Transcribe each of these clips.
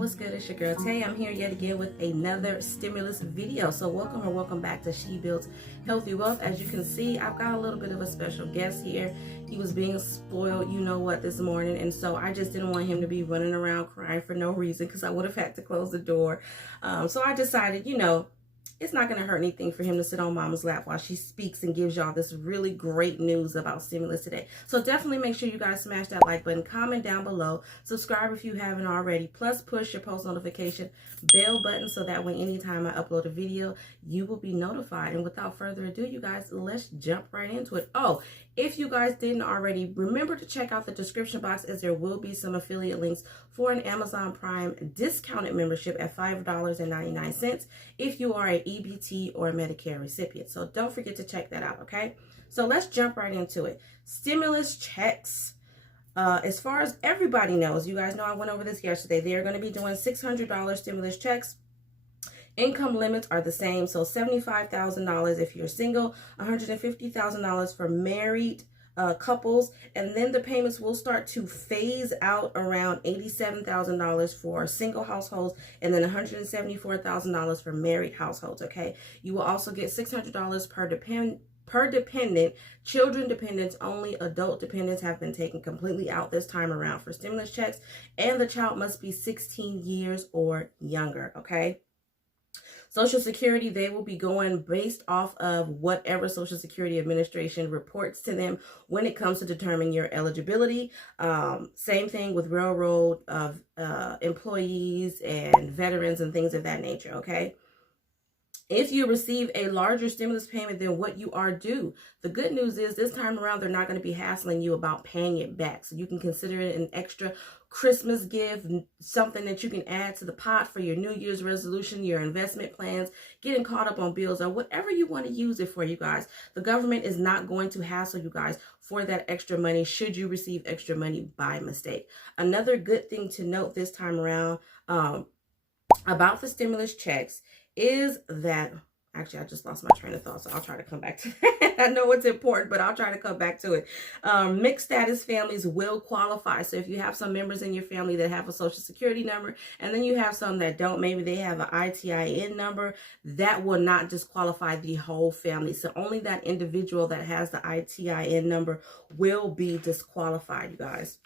what's good? It's your girl Tay. I'm here yet again with another stimulus video. So welcome back to She Builds Healthy Wealth. As you can see, I've got a little bit of a special guest here. He was being spoiled, you know what, this morning, and so I just didn't want him to be running around crying for no reason because I would have had to close the door. So I decided, it's not going to hurt anything for him to sit on mama's lap while she speaks and gives y'all this really great news about stimulus today. So definitely make sure you guys smash that like button, comment down below, subscribe if you haven't already, plus push your post notification bell button so that way anytime I upload a video, you will be notified. And without further ado, you guys, let's jump right into it. Oh, if you guys didn't already, remember to check out the description box as there will be some affiliate links for an Amazon Prime discounted membership at $5.99 if you are an EBT or a Medicare recipient. So don't forget to check that out, okay? So let's jump right into it. Stimulus checks. As far as everybody knows, you guys know I went over this yesterday. They're going to be doing $600 stimulus checks. Income limits are the same, so $75,000 if you're single, $150,000 for married couples, and then the payments will start to phase out around $87,000 for single households, and then $174,000 for married households. Okay, you will also get $600 per dependent. Children dependents only, adult dependents have been taken completely out this time around for stimulus checks, and the child must be 16 years or younger. Okay. Social Security, they will be going based off of whatever Social Security Administration reports to them when it comes to determining your eligibility. Same thing with railroad employees and veterans and things of that nature, okay? If you receive a larger stimulus payment than what you are due, the good news is this time around, they're not going to be hassling you about paying it back. So you can consider it an extra Christmas gift, something that you can add to the pot for your New Year's resolution, your investment plans, getting caught up on bills, or whatever you want to use it for, you guys. The government is not going to hassle you guys for that extra money should you receive extra money by mistake. Another good thing to note this time around about the stimulus checks is that, actually, I just lost my train of thought, so I'll try to come back to that. I know it's important, but I'll try to come back to it. Mixed status families will qualify. So if you have some members in your family that have a Social Security number, and then you have some that don't, maybe they have an ITIN number, that will not disqualify the whole family. So only that individual that has the ITIN number will be disqualified, you guys.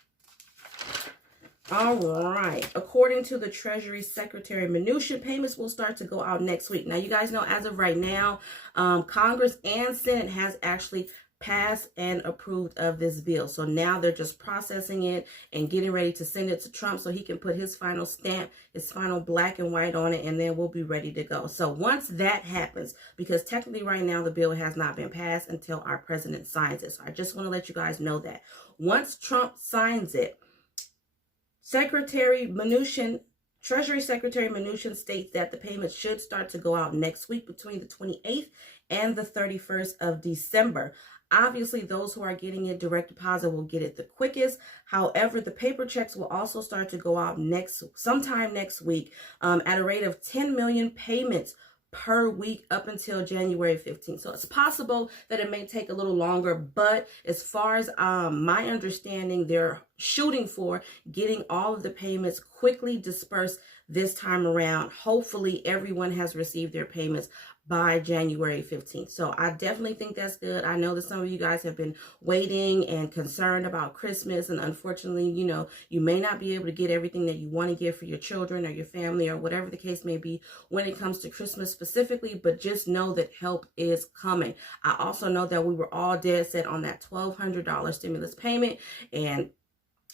All right. According to the Treasury Secretary Mnuchin, payments will start to go out next week. Now, you guys know as of right now, Congress and Senate has actually passed and approved of this bill. So now they're just processing it and getting ready to send it to Trump so he can put his final stamp, his final black and white on it, and then we'll be ready to go. So once that happens, because technically right now the bill has not been passed until our president signs it. So I just want to let you guys know that. Once Trump signs it, Treasury Secretary Mnuchin states that the payments should start to go out next week between the 28th and the 31st of December. Obviously, those who are getting it direct deposit will get it the quickest. However, the paper checks will also start to go out sometime next week at a rate of 10 million payments per week up until January 15th. So it's possible that it may take a little longer, but as far as my understanding, they're shooting for getting all of the payments quickly dispersed this time around. Hopefully everyone has received their payments by January 15th. So I definitely think that's good. I know that some of you guys have been waiting and concerned about Christmas, and unfortunately, you may not be able to get everything that you want to get for your children or your family or whatever the case may be when it comes to Christmas specifically, but just know that help is coming. I also know that we were all dead set on that $1,200 stimulus payment, and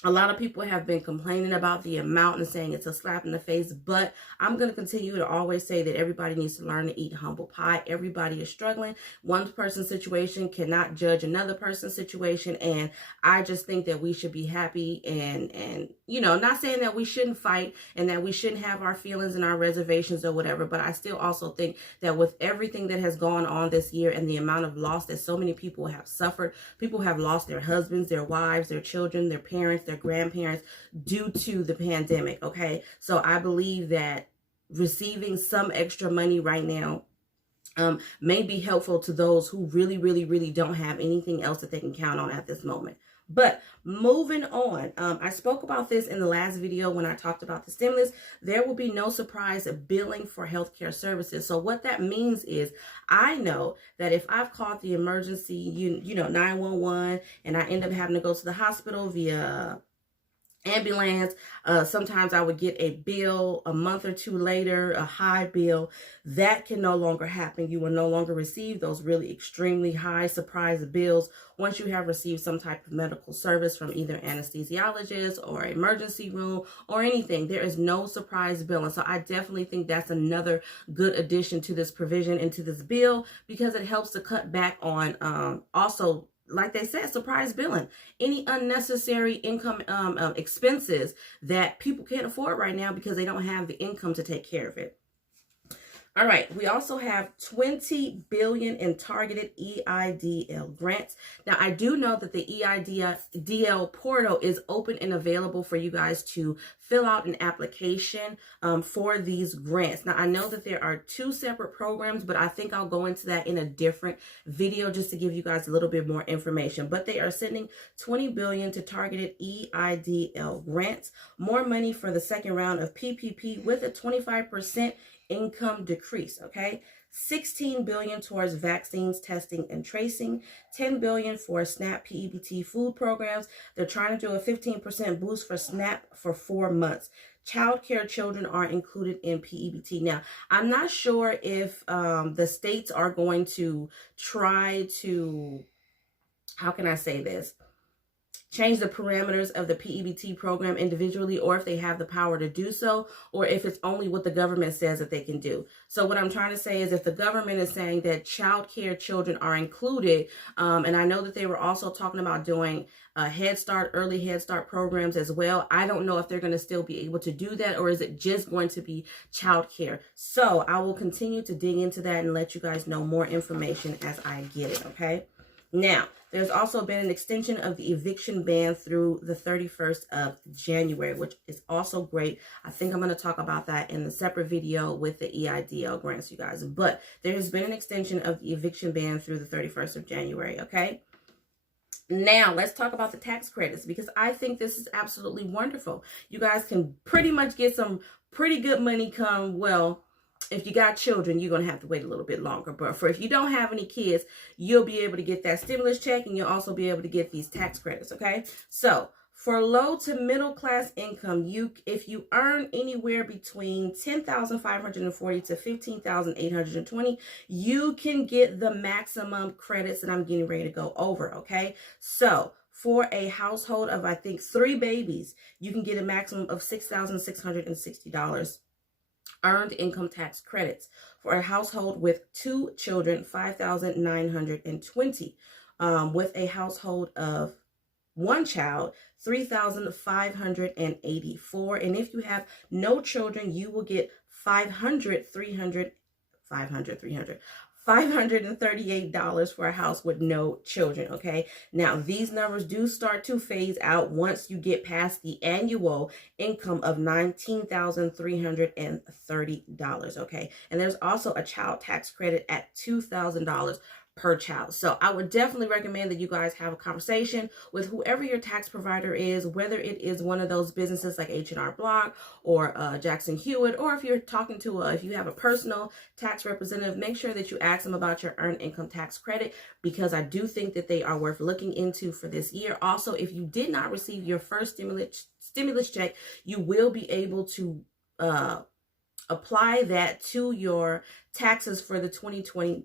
a lot of people have been complaining about the amount and saying it's a slap in the face, but I'm going to continue to always say that everybody needs to learn to eat humble pie. Everybody is struggling. One person's situation cannot judge another person's situation, and I just think that we should be happy and not saying that we shouldn't fight and that we shouldn't have our feelings and our reservations or whatever, but I still also think that with everything that has gone on this year and the amount of loss that so many people have suffered, people have lost their husbands, their wives, their children, their parents, their grandparents due to the pandemic. Okay, so I believe that receiving some extra money right now may be helpful to those who really don't have anything else that they can count on at this moment. But moving on, I spoke about this in the last video when I talked about the stimulus. There will be no surprise billing for healthcare services. So what that means is I know that if I've called the emergency, you know, 911, and I end up having to go to the hospital via ambulance, sometimes I would get a bill a month or two later, a high bill. That can no longer happen. You will no longer receive those really extremely high surprise bills once you have received some type of medical service from either anesthesiologist or emergency room or anything. There is no surprise billing. So I definitely think that's another good addition to this provision and to this bill, because it helps to cut back on also, like they said, surprise billing. Any unnecessary income expenses that people can't afford right now because they don't have the income to take care of it. All right, we also have $20 billion in targeted EIDL grants. Now, I do know that the EIDL portal is open and available for you guys to fill out an application for these grants. Now, I know that there are two separate programs, but I think I'll go into that in a different video just to give you guys a little bit more information. But they are sending $20 billion to targeted EIDL grants, more money for the second round of PPP with a 25% income decrease, okay? $16 billion towards vaccines, testing, and tracing. $10 billion for SNAP PEBT food programs. They're trying to do a 15% boost for SNAP for 4 months. Child care children are included in PEBT. Now, I'm not sure if the states are going to try to, how can I say this, change the parameters of the PEBT program individually, or if they have the power to do so, or if it's only what the government says that they can do. So what I'm trying to say is, if the government is saying that child care children are included, and I know that they were also talking about doing Head Start, early Head Start programs as well. I don't know if they're going to still be able to do that, or is it just going to be child care? So I will continue to dig into that and let you guys know more information as I get it, okay? Now, there's also been an extension of the eviction ban through the 31st of January, which is also great. I think I'm going to talk about that in a separate video with the EIDL grants, you guys. But there has been an extension of the eviction ban through the 31st of January, okay? Now, let's talk about the tax credits, because I think this is absolutely wonderful. You guys can pretty much get some pretty good money come, well, if you got children, you're going to have to wait a little bit longer. But for if you don't have any kids, you'll be able to get that stimulus check, and you'll also be able to get these tax credits, okay? So for low to middle class income, if you earn anywhere between $10,540 to $15,820, you can get the maximum credits that I'm getting ready to go over, okay? So for a household of, I think, 3 babies, you can get a maximum of $6,660. Earned income tax credits. For a household with 2 children, $5,920. With a household of 1 child, $3,584. And if you have no children, you will get $538 for a house with no children, okay? Now, these numbers do start to phase out once you get past the annual income of $19,330, okay? And there's also a child tax credit at $2,000 per child. So I would definitely recommend that you guys have a conversation with whoever your tax provider is, whether it is one of those businesses like H&R Block or Jackson Hewitt, or if you're talking to if you have a personal tax representative, make sure that you ask them about your earned income tax credit, because I do think that they are worth looking into for this year. Also, if you did not receive your first stimulus check, you will be able to apply that to your taxes for the 2020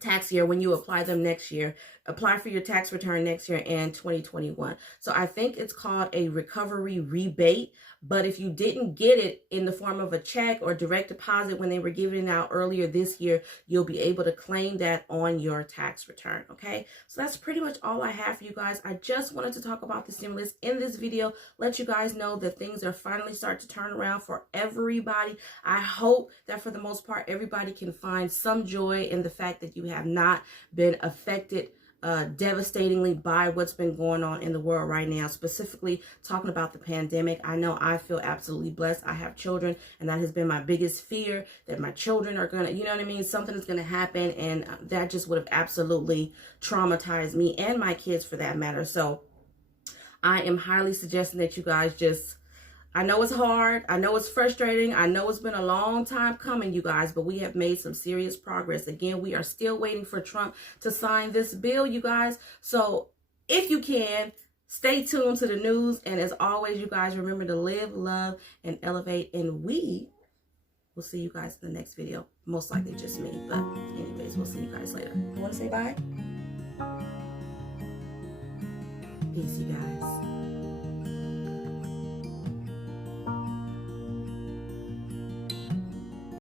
tax year when you apply them next year. Apply for your tax return next year and 2021. So I think it's called a recovery rebate. But if you didn't get it in the form of a check or direct deposit when they were giving it out earlier this year, you'll be able to claim that on your tax return, okay? So that's pretty much all I have for you guys. I just wanted to talk about the stimulus in this video, let you guys know that things are finally starting to turn around for everybody. I hope that for the most part, everybody can find some joy in the fact that you have not been affected devastatingly by what's been going on in the world right now, specifically talking about the pandemic. I know I feel absolutely blessed. I have children, and that has been my biggest fear, that my children are gonna, you know what I mean, something is gonna happen, and that just would have absolutely traumatized me and my kids for that matter. So I am highly suggesting that you guys just, I know it's hard. I know it's frustrating. I know it's been a long time coming, you guys, but we have made some serious progress. Again, we are still waiting for Trump to sign this bill, you guys. So if you can, stay tuned to the news. And as always, you guys, remember to live, love, and elevate. And we will see you guys in the next video. Most likely just me. But anyways, we'll see you guys later. You want to say bye? Peace, you guys.